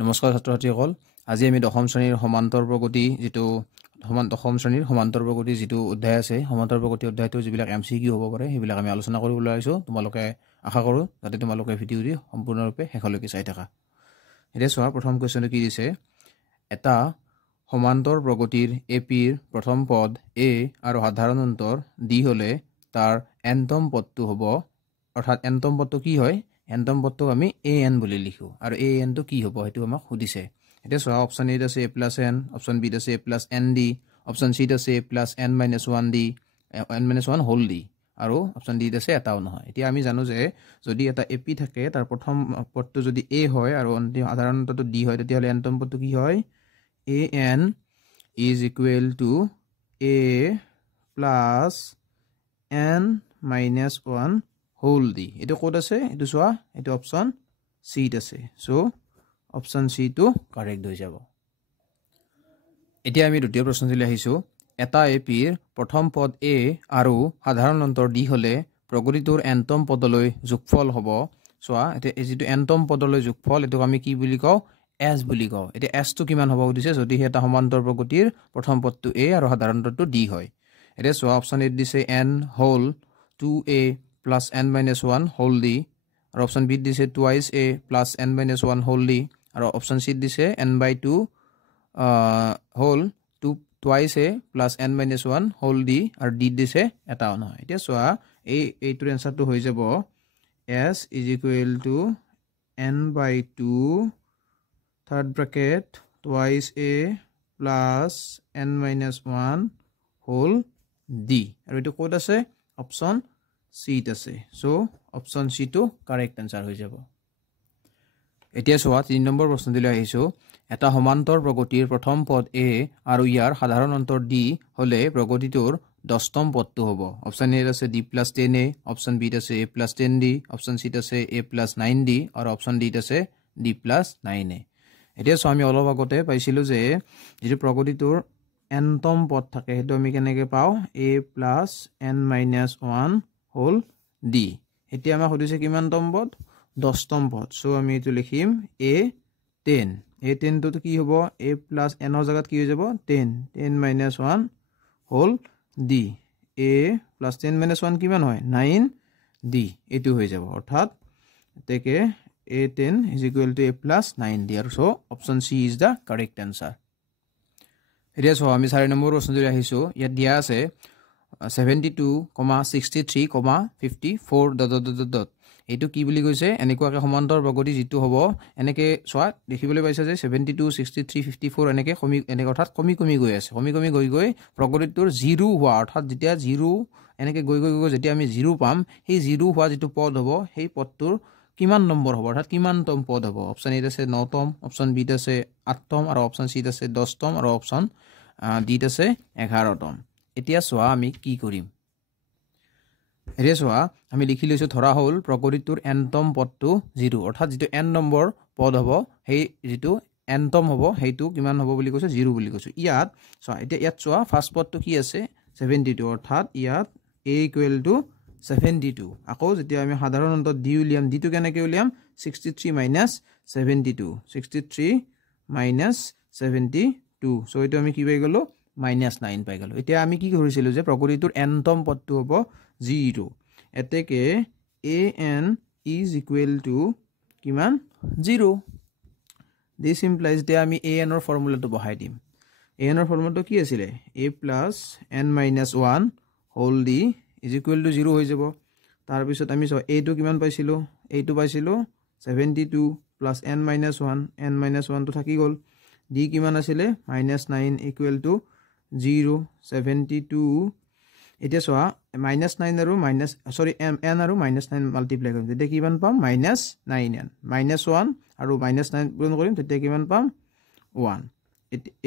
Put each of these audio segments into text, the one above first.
নমস্কাৰ ছাত্ৰ-ছাত্ৰীসকল আজি আমি দশম শ্ৰেণীৰ সমান্তৰ প্ৰগতি যেটো দশম শ্ৰেণীৰ সমান্তৰ প্ৰগতি যেটো অধ্যায় আছে সমান্তৰ প্ৰগতি অধ্যায়টো যিবিলাক এমসিকিউ হ'ব পাৰে সেইবিলাক আমি আলোচনা কৰিবলৈ আইছো তোমালোকে আশা কৰো যাতে তোমালোকে ভিডিওটি সম্পূৰ্ণৰূপে শেষলৈকে চাই থাকা এতিয়া চোৱা প্ৰথম কোৱেশ্চনটো কি দিছে এটা সমান্তৰ প্ৰগতিৰ এপিৰ প্ৰথম পদ a আৰু সাধাৰণ অন্তৰ d হলে তাৰ nতম পদটো হ'ব অৰ্থাৎ nতম পদটো কি হয় nতম পদটো আমি an বুলি লিখো আৰু an টো কি হ'ব হেতু আমাক সুধিছে এটা সো অপচন এ আছে a+n অপচন বি আছে a+nd অপচন সি আছে a+n-1d n-1 হোল d আৰু অপচন ডি আছে এটাও নহয় এতিয়া আমি জানো যে যদি এটা এপি থাকে তাৰ প্ৰথম পদটো যদি a হয় আৰু অন্তিম সাধাৰণ অন্তটো d হয় তেতিয়া হলে nতম পদটো কি হয় an is equal to a plus n-1 whole d এটো কোড আছে এটো সোয়া এটো অপশন সি ত আছে সো অপশন সি টো কারেক্ট হৈ যাব এতিয়া আমি দ্বিতীয় প্ৰশ্নলৈ আহিছো এটা এপিৰ প্ৰথম পদ a আৰু সাধাৰণ অন্তৰ d হলে প্ৰগতিটোৰ nতম পদলৈ যোগফল হ'ব সোয়া এটা যেটো nতম পদলৈ যোগফল এটো আমি কি বুলি কও s বুলি কও এটা s টো কিমান হ'ব দিছে যদি এটা সমান্তৰ প্ৰগতিৰ প্ৰথম পদটো a আৰু সাধাৰণ অন্তৰটো d হয় এটা সোয়া অপশন এ দিছে n whole 2a plus n-1 whole d और ऑप्शन बी दिसे twice a plus n-1 whole d और ऑप्शन सी दिसे n/2 whole 2 twice a plus n-1 whole d और d दिसे এটাও নহয় এতিয়া সোয়া এইটোৰ আনসারটো হৈ যাব s is equal to n/2 third bracket twice a plus n-1 whole d আৰু এটো কোড আছে অপশন সি ত আছে সো অপশন সি টো কারেক্ট আনসার হৈ যাব এতিয়া সোয়া 3 নম্বৰ প্ৰশ্নলৈ আহিছো এটা সমান্তৰ প্ৰগতিৰ প্ৰথম পদ a আৰু ইয়াৰ সাধাৰণ অন্তৰ d হলে প্ৰগতিটোৰ 10তম পদটো হ'ব অপশন এ আছে d+10a অপশন বি আছে a+10d অপশন সি আছে a+9d আৰু অপশন ডি আছে d+9a এতিয়া সো আমি অলপ আগতে পাইছিলো যে যেটো প্ৰগতিটোৰ nতম পদ থাকে হেতু আমি কেনেকৈ পাও a+n-1 whole d এতিয়া আমাক সুধিছে কিমানতম পদ 10তম পদ সো আমি এটো লিখিম a10 a10 তো কি হ'ব a plus n ৰ জায়গাত কি হৈ যাব 10 10-1 whole d a plus 10-1 কিমান হয় 9d এটো হৈ যাব অৰ্থাৎ তেকে a10 is equal to a plus 9d আৰু so option C is the correct answer এতিয়া সো আমি 4 নম্বৰ প্ৰশ্নলৈ আহিছো ইয়াত দিয়া আছে 72,63,54 এইটো কি বুলি কৈছে এনেকুৱাকে সমান্তৰ প্ৰগতি যেটো হ'ব এনেকে সোয়া দেখিবলৈ পাইছে যে 72 63 54 এনেকে এনেকে অৰ্থাৎ কমি গৈ আছে কমি গৈ প্ৰগতিটোৰ 0 হোৱা অৰ্থাৎ যেতিয়া 0 এনেকে গৈ যেতিয়া আমি 0 পাম সেই 0 হোৱা যেটো পদ হ'ব সেই পদটোৰ কিমান নম্বৰ হ'ব অৰ্থাৎ কিমানতম পদ হ'ব অপশন এ আছে 9তম অপশন বি আছে 8তম আৰু অপশন সি আছে 10তম আৰু অপশন ডি আছে 11তম এতিয়া সোয়া আমি কি কৰিম এৰে সোয়া আমি লিখি লৈছো ধৰা হল প্ৰগতিটোৰ nতম পদটো 0 অৰ্থাৎ যেটো n নম্বৰ পদ হ'ব সেই যেটো nতম হ'ব হেতু কিমান হ'ব বুলি কৈছে 0 বুলি কৈছো ইয়াত সোয়া এতিয়া ইয়াত সোয়া ফাৰ্স্ট পদটো কি আছে 72 অৰ্থাৎ ইয়াত a equal to 72 আকৌ যেতিয়া আমি সাধাৰণ অন্তত d উলিয়াম d টো কেনেকৈ উলিয়াম 63 minus 72 63 minus 72 সো এটো আমি কি পাই গলো -9 পাই গলো এতিয়া আমি কি কৰিছিলো যে প্ৰগতিটোৰ nতম পদটো হ'ব 0 এতেকে an is equal to কিমান 0 this implies যে আমি an ৰ ফৰ্মুলাটো বহাই দিম an ৰ ফৰ্মুলাটো কি আছিল a plus n-1 whole d is equal to 0 হৈ যাব তাৰ পিছত আমি a টো কিমান পাইছিলো a টো পাইছিলো 72 plus n-1 টো থাকি গল d কিমান আছিল -9 equal to 0 72 এতিয়া সোয়া -9 আৰু n আৰু -9 মাল্টিপ্লাই কৰিম তেতিয়া কিমান পাম -9n -1 আৰু -9 পূৰণ কৰিম তেতিয়া কিমান পাম 1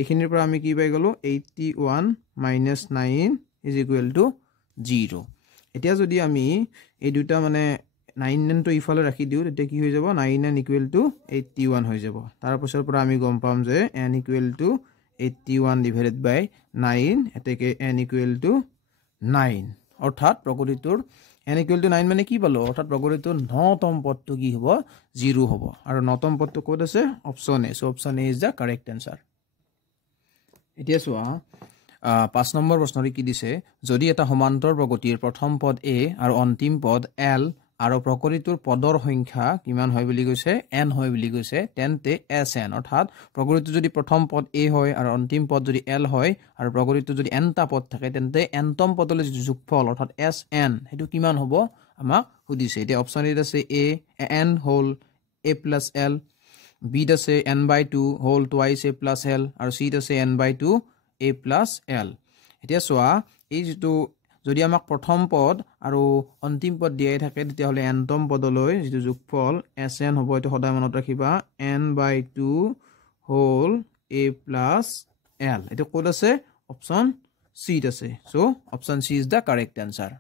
এখিনিৰ পৰা আমি কি পাই গলো 81 - 9 is equal to 0 এতিয়া যদি আমি এই দুটা মানে 9n টো ইফালে ৰাখি দিও তেতিয়া কি হৈ যাব 9n equal to 81 হৈ যাব তাৰ পিছৰ পৰা আমি গম পাম যে n equal to 81 divided by 9 এতেকে n equal to 9 অৰ্থাৎ প্ৰগতিটোৰ n equal to 9 মানে কি পালো অৰ্থাৎ প্ৰগতিটোৰ 9তম পদটো কি হ'ব 0 হ'ব আৰু 9তম পদটো ক'ত আছে option A so option A is the correct answer এতিয়া চোৱা 5 নম্বৰ প্ৰশ্নটো কি দিছে যদি এটা সমান্তৰ প্ৰগতিৰ প্ৰথম পদ a আৰু অন্তিম পদ l আৰু প্ৰগতিটোৰ পদৰ সংখ্যা কিমান হয় বুলি কৈছে n হয় বুলি কৈছে তেন্তে sn অৰ্থাৎ প্ৰগতিটো যদি প্ৰথম পদ a হয় আৰু অন্তিম পদ যদি l হয় আৰু প্ৰগতিটো যদি n টা পদ থাকে তেন্তে nতম পদলৈ যি যোগফল অৰ্থাৎ sn হেতু কিমান হ'ব আমাক সুধিছে এতিয়া অপচন এ আছে a n whole a plus l b আছে n/2 whole twice a plus l আৰু c আছে n/2 a plus l এতিয়া চোৱা এই যেটো যদি আমাক প্ৰথম পদ আৰু অন্তিম পদ দিয়াই থাকে তেতিয়া হলে nতম পদলৈ যেটো যোগফল sn হ'ব এটো সদায় মনত ৰাখিবা n/2 whole a plus l এটো কোড আছে অপচন c আছে so option c is the correct answer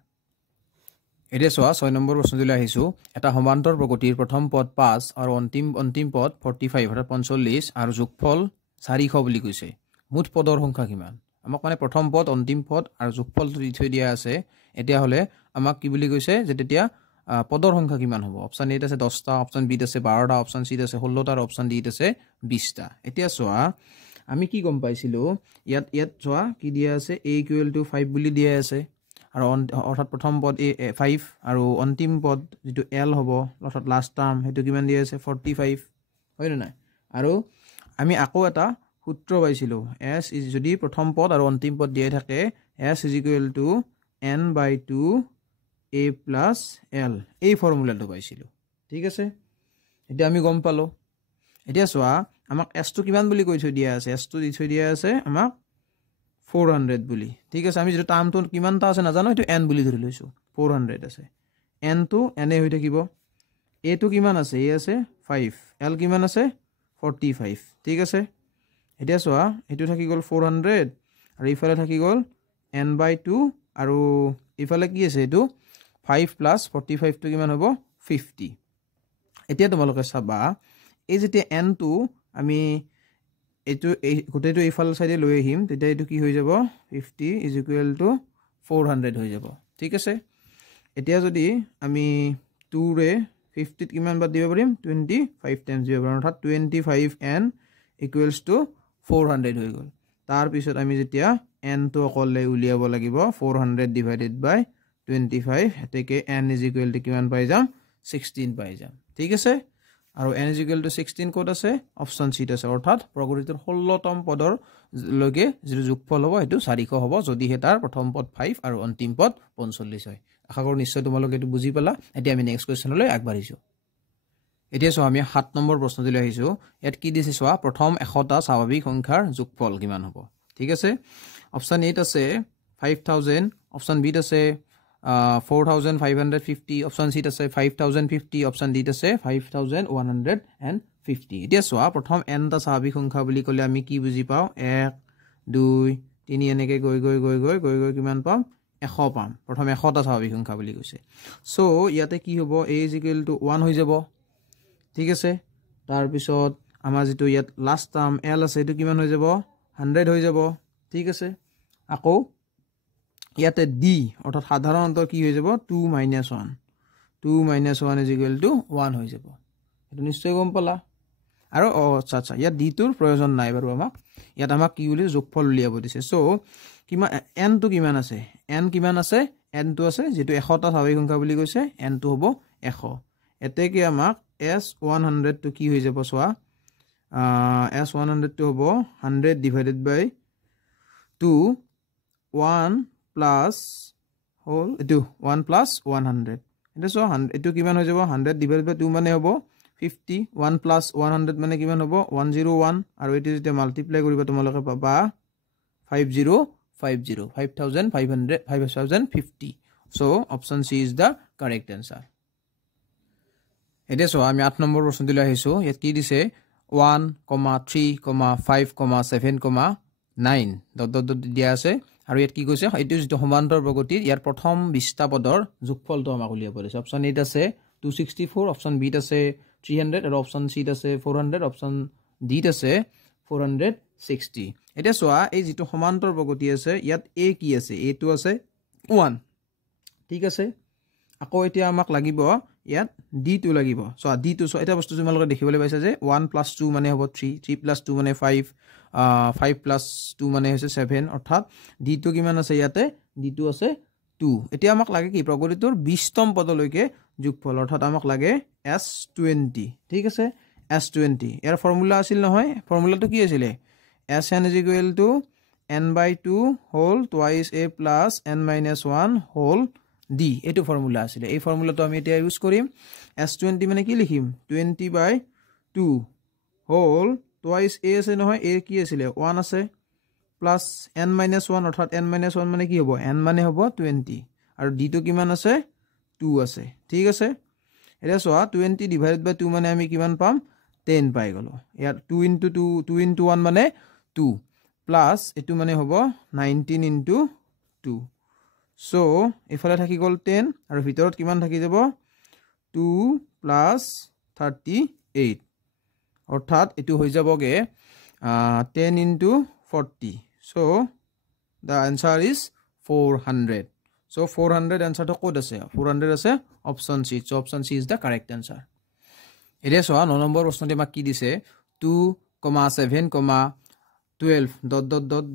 এতিয়া চোৱা 6 নম্বৰ প্ৰশ্নলৈ আহিছো এটা সমান্তৰ প্ৰগতিৰ প্ৰথম পদ 5 আৰু অন্তিম পদ 45 অৰ্থাৎ 45 আৰু যোগফল 400 বুলি কৈছে মুঠ পদৰ সংখ্যা কিমান আমাক মানে প্ৰথম পদ অন্তিম পদ আৰু যোগফলটো দি থৈ দিয়া আছে এতিয়া হলে আমাক কি বুলি কৈছে যে তেতিয়া পদৰ সংখ্যা কিমান হ'ব অপচন এ আছে 10টা অপচন বি আছে 12টা অপচন সি আছে 16টা আৰু অপচন ডি আছে 20টা এতিয়া চোৱা আমি কি গম পাইছিলো ইয়াত চোৱা কি দিয়া আছে a = 5 বুলি দিয়া আছে আৰু অৰ্থাৎ প্ৰথম পদ a 5 আৰু অন্তিম পদ যেটো l হ'ব অৰ্থাৎ লাষ্ট টাৰ্ম হেতু কিমান দিয়া আছে 45 হয় না আৰু আমি আকৌ এটা সূত্ৰ পাইছিলো s ইজ যদি প্ৰথম পদ আৰু অন্তিম পদ দিয়া থাকে s = n/2 a plus l এই ফৰ্মুলাটো পাইছিলো ঠিক আছে এতিয়া আমি গম পালো এতিয়া চোৱা আমাক s টো কিমান বুলি কৈ থৈ দিয়া আছে s টো দি থৈ দিয়া আছে আমাক 400 বুলি ঠিক আছে আমি যেটো টার্মটো কিমানটা আছে নাজানো এটো n বুলি ধৰি লৈছো 400 আছে n টো n এ হৈ থাকিব a টো কিমান আছে a আছে 5 l কিমান আছে 45 ঠিক আছে এতিয়া চোৱা এটো থাকি গল 400 আৰু ইফালে থাকি গল n/2 আৰু ইফালে কি আছে এটো 5 plus 45 টো কিমান হ'ব 50 এতিয়া তোমালোকে চাবা এই যেতিয়া n টো আমি এটো গোটেইটো ইফাল সাইডে লৈ আহিম তেতিয়া এটো কি হৈ যাব 50 = 400 হৈ যাব ঠিক আছে এতিয়া যদি আমি 2 ৰে 50 কিমান বাদ দিব পাৰিম 25 টাইমছ দিব পাৰিম অৰ্থাৎ 25n = 400 হৈ গল তাৰ পিছত আমি যেতিয়া n টো অকলে উলিয়াব লাগিব 400 / 25 এতেকে n = কিমান পাই যাম 16 পাই যাম ঠিক আছে আৰু n = 16 কোড আছে অপচন সি আছে অৰ্থাৎ প্ৰগতিটোৰ 16তম পদৰ লগে যেটো যোগফল হ'ব এটো 400 হ'ব যদি হেতাৰ প্ৰথম পদ 5 আৰু অন্তিম পদ 45 হয় আশা কৰো নিশ্চয় তোমালোকে এটো বুজি পালা এতিয়া আমি নেক্সট কোৱেশ্চনলৈ আগবাঢ়িছো এতিয়া চোৱা আমি 7 নম্বৰ প্ৰশ্নলৈ আহিছো ইয়াত কি দিছে চোৱা প্ৰথম 100টা স্বাভাৱিক সংখ্যাৰ যোগফল কিমান হ'ব ঠিক আছে অপচন এ আছে 5000 অপচন বি আছে 4550 অপচন সি আছে 5050 অপচন ডি আছে 5150 এতিয়া চোৱা প্ৰথম n টা স্বাভাৱিক সংখ্যা বুলি কলে আমি কি বুজি পাও 1 2 3 এনেকে গৈ কিমান পাম 100 পাম প্ৰথম 100টা স্বাভাৱিক সংখ্যা বুলি কৈছে সো ইয়াতে কি হ'ব a = 1 হৈ যাব ঠিক আছে তাৰ পিছত আমাৰ যেটো ইয়াত লাষ্ট টার্ম l আছে এটো কিমান হৈ যাব 100 হৈ যাব ঠিক আছে আকৌ ইয়াতে d অৰ্থাৎ সাধাৰণ অন্তৰ কি হৈ যাব 2 - 1 2 - 1 = 1 হৈ যাব এটো নিশ্চয় গম পালা আৰু আচ্ছা ইয়াত d টোৰ প্ৰয়োজন নাই বাৰু ইয়াত আমাক কি বুলি যোগফল উলিয়াব দিছে সো কিমান n টো কিমান আছে n কিমান আছে n টো আছে যেটো 100টা স্বাভাৱিক সংখ্যা বুলি কৈছে n টো হ'ব 100 এতেকে আমাক s100 টো কি হৈ যাব চোৱা s100 টো হ'ব 100 / 2 1 plus whole এটো 1 plus 100 এটা সো এটো কিমান হৈ যাব 100 / 2 মানে হ'ব 50 1 plus 100 মানে কিমান হ'ব 101 আৰু এটো যেতিয়া মাল্টিপ্লাই কৰিবা তোমালোকে পাবা 5050 so option C is the correct answer এতিয়া চোৱা আমি 8 নম্বৰ প্ৰশ্নলৈ আহিছো ইয়াত কি দিছে 1, 3, 5, 7, 9 ডট দিয়া আছে আৰু ইয়াত কি কৈছে এটো যেটো সমান্তৰ প্ৰগতিৰ ইয়াৰ প্ৰথম 20টা পদৰ যোগফলটো আমাক উলিয়াব দিছে অপচন এ আছে 264 অপচন বি আছে 300 আৰু অপচন সি আছে 400 অপচন ডি আছে 460 এটা চোৱা এই যেটো সমান্তৰ প্ৰগতি আছে ইয়াত a কি আছে a টো আছে 1 ঠিক আছে আকৌ এতিয়া আমাক লাগিব ইয়াত d2 লাগিব সো d2 সো এটা বস্তু তোমালোকে দেখিবলৈ পাইছা যে 1 + 2 মানে হ'ব 3 3 + 2 মানে 5 5 + 2 মানে হৈছে 7 অৰ্থাৎ d2 কিমান আছে ইয়াতে d2 আছে 2 এতিয়া আমাক লাগে কি প্ৰগতিটোৰ 20তম পদলৈকে যোগফল অৰ্থাৎ আমাক লাগে s20 ঠিক আছে s20 ইয়াৰ ফৰ্মুলা আছিল নহয় ফৰ্মুলাটো কি আছিল sn = n/2 whole twice a plus n - 1 whole d এটো ফৰ্মুলা আছিল এই ফৰ্মুলাটো আমি এতিয়া ইউজ কৰিম s20 মানে কি লিখিম 20/2 whole twice a আছে নহয় a কি আছিল 1 আছে plus n - 1 অৰ্থাৎ n - 1 মানে কি হ'ব n মানে হ'ব 20 আৰু d টো কিমান আছে 2 আছে ঠিক আছে এটা সোয়া 20 / 2 মানে আমি কিমান পাম 10 পাই গলো ইয়াত 2 * 2 2 * 1 মানে 2 প্লাস এটু মানে হ'ব 19 * 2 সো এফালে থাকি গল 10 আৰু ভিতৰত কিমান থাকি যাব 2 + 38 অৰ্থাৎ এটু হৈ যাবগে 10 * 40 so the answer is 400 so 400 answer to ক'ত আছে 400 আছে option C so option C is the correct answer এতিয়া সোয়া 9 নম্বৰ প্ৰশ্নতে আমাক কি দিছে 2, 7, 12 ...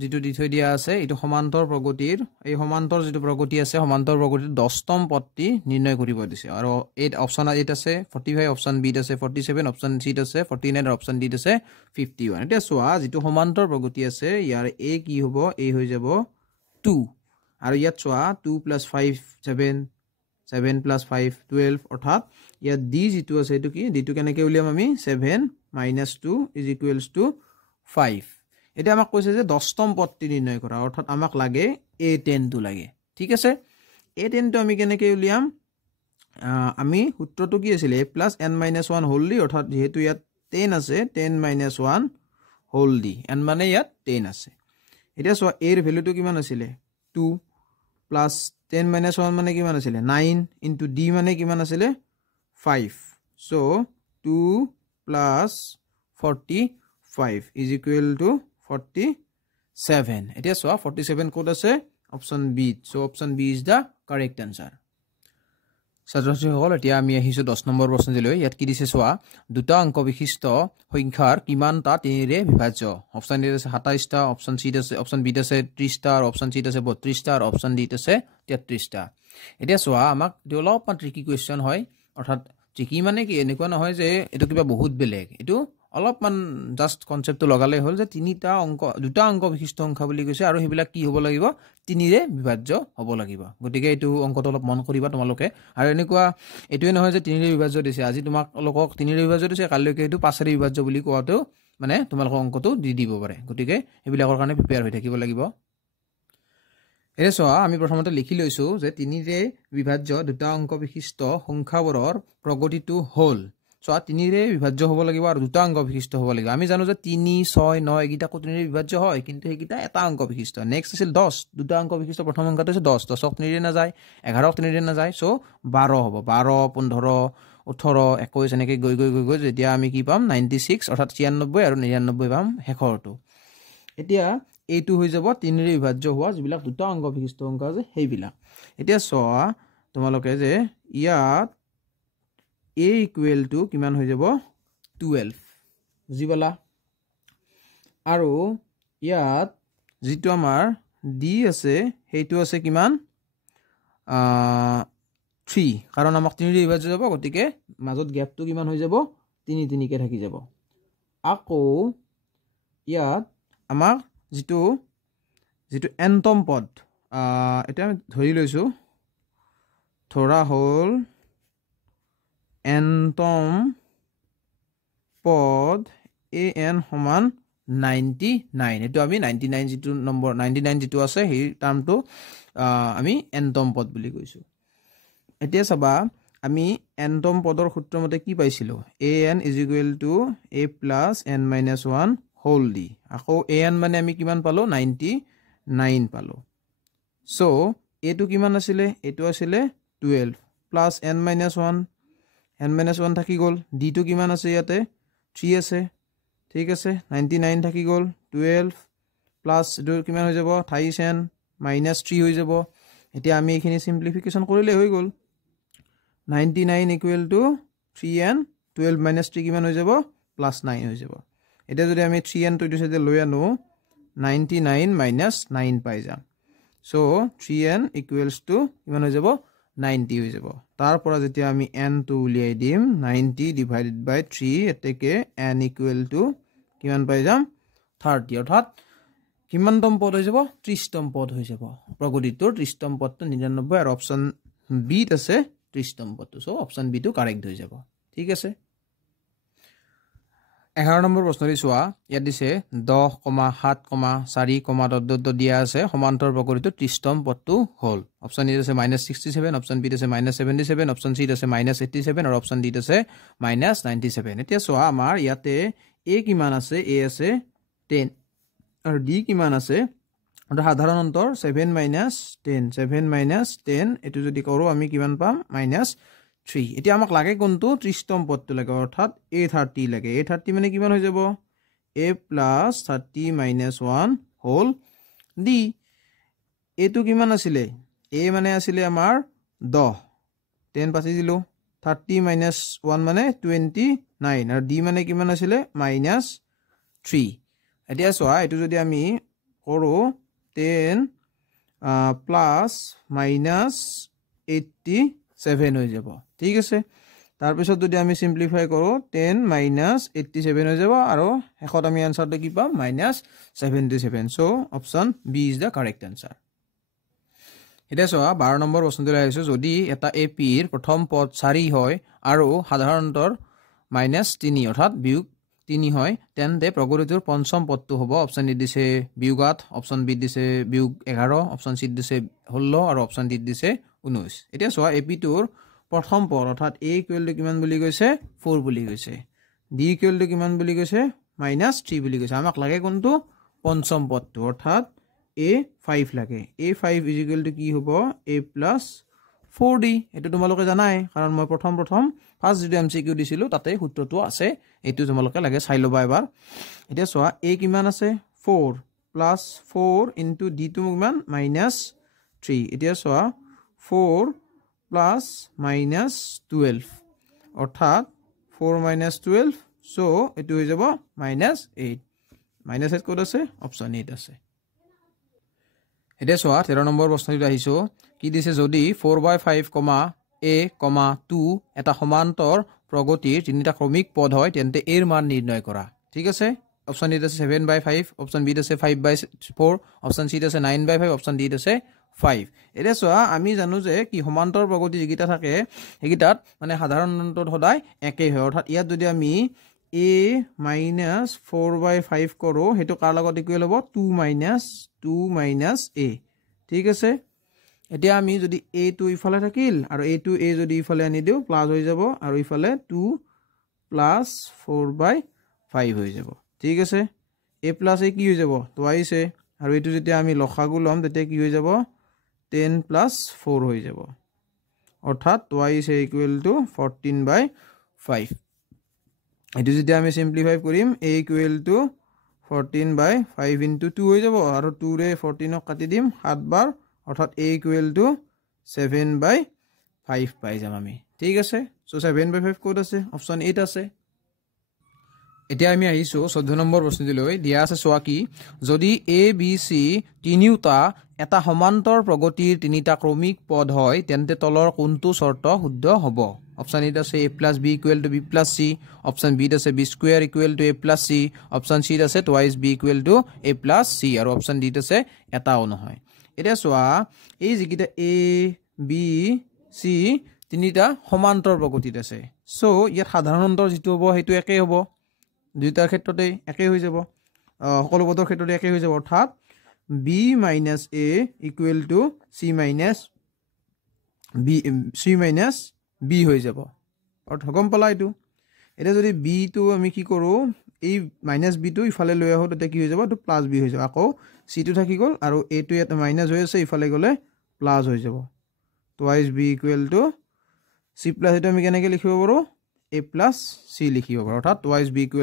যেটো দি থৈ দিয়া আছে এটো সমান্তৰ প্ৰগতিৰ এই সমান্তৰ যেটো প্ৰগতি আছে সমান্তৰ প্ৰগতিৰ 10তম পদটি নিৰ্ণয় কৰিব দিছে আৰু 8 অপচন 8 আছে 45 অপচন বি আছে 47 অপচন সি আছে 49 আৰু অপচন ডি আছে 51 এটা সোয়া যেটো সমান্তৰ প্ৰগতি আছে ইয়াৰ এ কি হ'ব এ হৈ যাব 2 আৰু ইয়াত সোয়া 2 + 5 7 7 + 5 12 অৰ্থাৎ ইয়াত ডি যেটো আছে এটো কি ডি টো কেনেকৈ উলিয়াম আমি 7 - 2 = 5 এটা আমাক কৈছে যে 10তম পদটি নিৰ্ণয় কৰা অৰ্থাৎ আমাক লাগে a10 টো লাগে ঠিক আছে a10 টো আমি কেনেকৈ উলিয়াম আমি সূত্ৰটো কি আছিল a + n - 1 whole d অৰ্থাৎ যেহেতু ইয়াত 10 আছে 10 - 1 whole d n মানে ইয়াত 10 আছে এটা সোয়া a এর ভ্যালুটো কিমান আছিল 2 প্লাস 10 - 1 মানে কিমান আছিল 9 * d মানে কিমান আছিল 5 so 2 + 45 = 47 এতিয়া সোয়া 47 কোড আছে option B so option B is the correct answer ছাত্রছাত্রী হল এতিয়া আমি আহিছো 10 নম্বৰ প্ৰশ্নলৈ ইয়াত কি দিছে সোয়া দুটা অংক বিশিষ্ট সংখ্যাৰ কিমানটা 3 ৰে বিভাজ্য অপশন এ আছে 27টা অপশন সি আছে অপশন বি আছে 30টা আৰু অপশন সি আছে 32টা আৰু অপশন ডি আছে 33টা এতিয়া সোয়া আমাক অলপমান ট্ৰিকি কোৱেশ্চন হয় অৰ্থাৎ ট্ৰিকি মানে কি এনেকুৱা নহয় যে এটো কিবা বহুত বেলেগ এটো অলপমান জাস্ট কনসেপ্টটো লগালে হল যে দুটা অংক বিশিষ্ট সংখ্যা বুলি কৈছে আৰু হেবিলাক কি হ'ব লাগিব 3 ৰে বিভাজ্য হ'ব লাগিব গতিকে এটো অংকটো অলপ মন কৰিবা তোমালোকে আৰু এনেকুৱা এটোই নহয় যে 3 ৰে বিভাজ্য দিছে আজি তোমালোকক 3 ৰে বিভাজ্য দিছে কালিলৈকে এটো 5 ৰে বিভাজ্য বুলি কোৱাটো মানে তোমালোকক অংকটো দি দিব পাৰে গতিকে হেবিলাকৰ কাৰণে প্ৰিপেয়াৰ হৈ থাকিব লাগিব এৰে সোয়া আমি প্ৰথমতে লিখি লৈছো যে 3 ৰে বিভাজ্য দুটা অংক বিশিষ্ট সংখ্যাবোৰৰ প্ৰগতিটো হল সোয়া 3 ৰে বিভাজ্য হ'ব লাগিব আৰু দুটা অংক বিশিষ্ট হ'ব লাগিব আমি জানো যে 3 6 9 এগিটা কো 3 ৰে বিভাজ্য হয় কিন্তু হেগিটা এটা অংক বিশিষ্ট নেক্সট আছিল 10 দুটা অংক বিশিষ্ট প্ৰথম অংকটো আছে 10 10ক 3 ৰে না যায় 11ক 3 ৰে না যায় সো 12 হ'ব 12 15 18 21 এনেকৈ গৈ যেতিয়া আমি কি পাম 96 অৰ্থাৎ 96 আৰু 99 পাম শেষৰটো এতিয়া এইটো হৈ যাব 3 ৰে বিভাজ্য হোৱা যিবিলাক দুটা অংক বিশিষ্ট অংক আছে সেইবিলাক এতিয়া সোয়া তোমালোকে যে ইয়াত a = কিমান হৈ যাব 12 বুজিবলা আৰু ইয়াত যেটো আমাৰ d আছে হেইটো আছে কিমান 3 কাৰণ আমাক 3 ৰে বিভাজ্য যাব গতিকে মাজত গ্যাপটো কিমান হৈ যাব 3 3 কে থাকি যাব আকৌ ইয়াত আমাক যেটো nতম পদ এটা আমি ধৰি লৈছো ধৰা হল nতম পদ an সমান 99 এটো আমি 99 যেটো নম্বৰ 99 যেটো আছে সেই টাৰ্মটো আমি nতম পদ বুলি কৈছো এতিয়া চাবা আমি nতম পদৰ সূত্ৰ মতে কি পাইছিলো an = a + n - 1 whole d আকৌ an মানে আমি কিমান পালো 99 পালো সো এটো কিমান আছিল এটো আছিল 12 plus n - 1 থাকি গল d টো কিমান আছে ইয়াতে 3 আছে ঠিক আছে 99 থাকি গল 12 প্লাস এটো কিমান হৈ যাব 28n - 3 হৈ যাব এতিয়া আমি এখিনি সিম্পলিফিকেশন কৰিলে হৈ গল 99 equal to 3n 12 minus 3 কিমান হৈ যাব plus 9 হৈ যাব এটা যদি আমি 3n তো ইটো সাথে লৈ আনো 99 minus 9 পাই যাম so 3n equals to কিমান হৈ যাব 90 হৈ যাব তাৰ পৰা যেতিয়া আমি n তো উলিয়াই দিম 90 divided by 3 এতেকে n equal to কিমান পাই যাম 30 অৰ্থাৎ কিমানতম পদ হৈ যাব 30তম পদ হৈ যাব প্ৰগতিটোৰ 30তম পদটো 99 আৰু অপচন বি ত আছে 30তম পদটো সো অপচন বি টো কারেক্ট হৈ যাব ঠিক আছে 11 নম্বৰ প্ৰশ্নটি চোৱা ইয়াত দিছে 10,7,4,. দিয়া আছে সমান্তৰ প্ৰগতিটোৰ 30তম পদটো হল অপচন এ আছে -67 অপচন বি আছে -77 অপচন সি আছে -87 আৰু অপচন ডি আছে -97 এতিয়া চোৱা আমাৰ ইয়াতে এ কিমান আছে এ আছে 10 আৰু ডি কিমান আছে আৰু সাধাৰণ অন্তৰ 7 - 10 এটো যদি কৰো আমি কিমান পাম -3 এতিয়া আমাক লাগে কোনটো 30তম পদটো লাগে অৰ্থাৎ a30 লাগে a30 মানে কিমান হৈ যাব a + 30 - 1 হোল d এটো কিমান আছিল a মানে আছিল আমাৰ 10 10 পাছি দিলো 30 - 1 মানে 29 আৰু d মানে কিমান আছিল -3 এতিয়া চোৱা এটো যদি আমি কৰো 10 plus -87 হৈ যাব ঠিক আছে তাৰ পিছত যদি আমি সিম্পলিফাই কৰো 10 - 87 হৈ যাব আৰু হেকত আমি আনসাৰটো কি পাম -77 so option B is the correct answer এটা চোৱা 12 নম্বৰ প্ৰশ্নটো আহিছে যদি এটা এপি ৰ প্ৰথম পদ 4 হয় আৰু সাধাৰণতৰ -3 অৰ্থাৎ বিয়োগ 3 হয় তেন্তে প্ৰগতিটোৰ পঞ্চম পদটো হ'ব অপচন এ দিছে বিয়োগ 8 অপচন বি দিছে বিয়োগ 11 অপচন সি দিছে 16 আৰু অপচন ডি দিছে 19 এতিয়া চোৱা এপি টোৰ প্ৰথম পদ অৰ্থাৎ a ইকুৱেল টু কিমান বুলি কৈছে 4 বুলি কৈছে d ইকুৱেল টু কিমান বুলি কৈছে -3 বুলি কৈছে আমাক লাগে কোনটো পঞ্চম পদটো অৰ্থাৎ a5 লাগে a5 ইজ ইকুৱেল টু কি হ'ব a + 4d এটো তোমালোকে জানাই কাৰণ মই প্ৰথম ফাৰ্স্ট যদি এমসিকিউ দিছিলো তাতে সূত্ৰটো আছে এটো তোমালোকে লাগে চাই লবা এবাৰ এতিয়া চোৱা a কিমান আছে 4 + 4 * d টো কিমান -3 এতিয়া চোৱা 4 + -12 অৰ্থাৎ 4 - 12 সো এটো হৈ যাব -8 -8 ক'ত আছে অপচন 8 আছে এতিয়া চোৱা 13 নম্বৰ প্ৰশ্নটো আহিছো কি দিছে যদি 4/5, a, 2 এটা সমান্তৰ প্ৰগতিৰ তিনিটা ক্ৰমিক পদ হয় তেন্তে এৰ মান নিৰ্ণয় কৰা ঠিক আছে অপচন এ আছে 7/5 অপচন বি আছে 5/4 অপচন সি আছে 9/5 অপচন ডি আছে 5 এটা চোৱা আমি জানো যে কি সমান্তৰ প্ৰগতি যিকিটা থাকে হেগিটাত মানে সাধাৰণ অন্তত সদায় একে হয় অৰ্থাৎ ইয়াত যদি আমি a - 4/5 কৰো হেতু কাৰ লগত ইকুৱেল হ'ব 2 - a ঠিক আছে এতিয়া আমি যদি a টো ইফালে থাকিল আৰু a টো a যদি ইফালে আনি দিও প্লাস হৈ যাব আৰু ইফালে 2 + 4/5 হৈ যাব ঠিক আছে a + a কি হৈ যাব টুৱাইস a আৰু এটো যেতিয়া আমি লসাগু লম তেতিয়া কি হৈ যাব 10 + 4 হৈ যাব অৰ্থাৎ টুৱাইস a ইকুৱেল টু 14/5 এটো যদি আমি সিম্পলিফাই কৰিম a ইকুৱেল টু 14/5 * 2 হৈ যাব আৰু 2 ৰে 14 ক কাটি দিম 7 বাৰ অৰ্থাৎ a ইকুৱেল টু 7/5 পাই যাম আমি ঠিক আছে সো 7/5 ক'ত আছে অপচন 8 আছে এতিয়া আমি আহিছো 14 নম্বৰ প্ৰশ্নটিলৈ দিয়া আছে চোৱা কি যদি a b c তিনিওটা এটা সমান্তৰ প্ৰগতিৰ তিনিটা ক্ৰমিক পদ হয় তেন্তে তলৰ কোনটো শৰ্ত শুদ্ধ হ'ব অপচন এ আছে a + b = b + c option B আছে b² = a + c option C আছে টুৱাইস b = a + c আৰু অপচন ডি আছে এটাও নহয় এটা চোৱা এই যিকিটা a b c তিনিটা সমান্তৰ প্ৰগতিত আছে সো ইয়াত সাধাৰণ অন্তৰ যেটো হ'ব হেতু একে হ'ব দুইটাৰ ক্ষেত্ৰতে একে হৈ যাব সকলো পদৰ ক্ষেত্ৰতে একে হৈ যাব অৰ্থাৎ b - a = c - b হৈ যাব অৰ্থাৎ গম পালা এটো এটা যদি b টো আমি কি কৰো এই -b টো ইফালে লৈ আহো তেতিয়া কি হৈ যাব এটো +b হৈ যাব আকৌ c টো থাকি গল আৰু a টো ইয়াত মাইনাস হৈ আছে ইফালে গলে প্লাস হৈ যাব টুৱাইস b = c + এটো আমি কেনেকৈ লিখিব পাৰো a + c লিখিব পাৰো অৰ্থাৎ টুৱাইস b =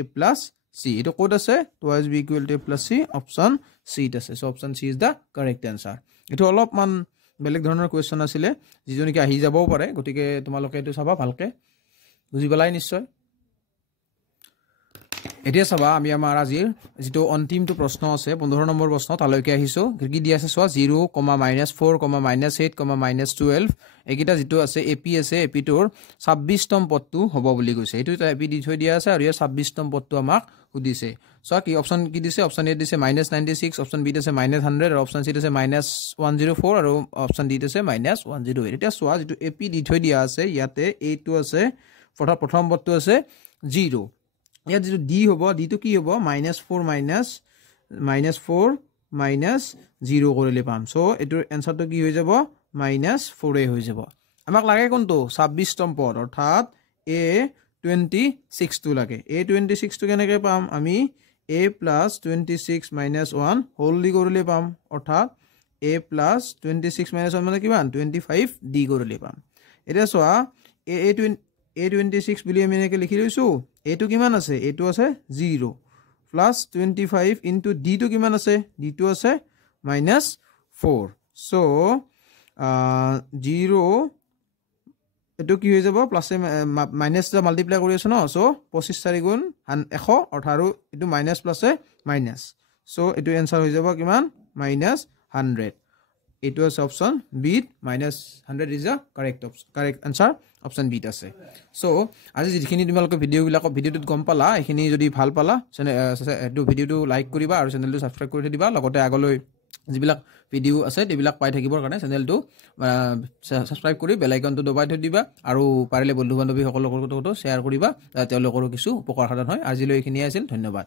a + c এটো ক'ত আছে twice b = a + c option c আছে so option c is the correct answer এটো অলপমান বেলেগ ধৰণৰ কুৱেশ্যন আছিলে যিটো নেকি আহি যাবও পাৰে গতিকে তোমালোকে এইটো চাবা ভালকৈ বুজি পেলাই নিশ্চয় এতিয়া চাবা আমি আমাৰ আজিৰ যেটো অন্তিমটো প্ৰশ্ন আছে 15 নম্বৰ প্ৰশ্ন তালৈকে আহিছো কি দি আছে চোৱা 0, -4, -8, -12 একিটা যেটো আছে এপি আছে এপিটোৰ 26 তম পদটো হ'ব বুলি কৈছে এটো এপি দি থৈ দিয়া আছে আৰু ইয়াৰ 26 তম পদটো আমাক সুধিছে চোৱা কি অপচন কি দিছে অপচন এ দিছে -96 অপচন বি দিছে -100 আৰু অপচন সি দিছে -104 আৰু অপচন ডি দিছে -108 এটা চোৱা যেটো এপি দি থৈ দিয়া আছে ইয়াতে এইটো আছে প্ৰথম পদটো আছে 0 ইয়াত যেটো ডি হ'ব ডিটো কি হ'ব -4 -0 কৰিলে পাম সো এটোৰ এনসারটো কি হৈ যাব -4 হৈ যাব আমাক লাগে কোনটো 26 তম পদ অৰ্থাৎ a26 টো লাগে a26 টো কেনেকৈ পাম আমি a + 26 - 1 হোল দি কৰিলে পাম অৰ্থাৎ a + 26 - 1 মানে কিমান 25 ডি কৰিলে পাম এটা চোৱা a26 বুলি আমি এনেকৈ লিখি লৈছো এটো কিমান আছে এটো আছে 0 + 25 * d টো কিমান আছে d টো আছে -4 সো 0 এটো কি হৈ যাব প্লাস মাইনাস দা মাল্টিপ্লাই কৰি আছো ন সো 25 4 গুণ 100 অৰ্থাৎ এটো মাইনাস প্লাসে মাইনাস সো এটো आंसर হৈ যাব কিমান -100 এটো আছে option B -100 is a correct answer option B আছে সো আজি যিখিনি তোমালোকে ভিডিওটোত গম পালা এখিনি যদি ভাল পালা এটো ভিডিওটো লাইক কৰিবা আৰু চেনেলটো সাবস্ক্ৰাইব কৰি দিবা লগতে আগলৈ যিবিলাক ভিডিও আছে তেবিলাক পাই থাকিবৰ কাৰণে চেনেলটো সাবস্ক্ৰাইব কৰি বেল আইকনটো দবাই থৈ দিবা আৰু পাৰিলে বন্ধু বান্ধৱী সকলৰ লগতো শ্বেয়াৰ কৰিবা তেওঁলোকৰ কিছু উপকাৰ সাধন হয় আজিলৈ এখিনি আছিল ধন্যবাদ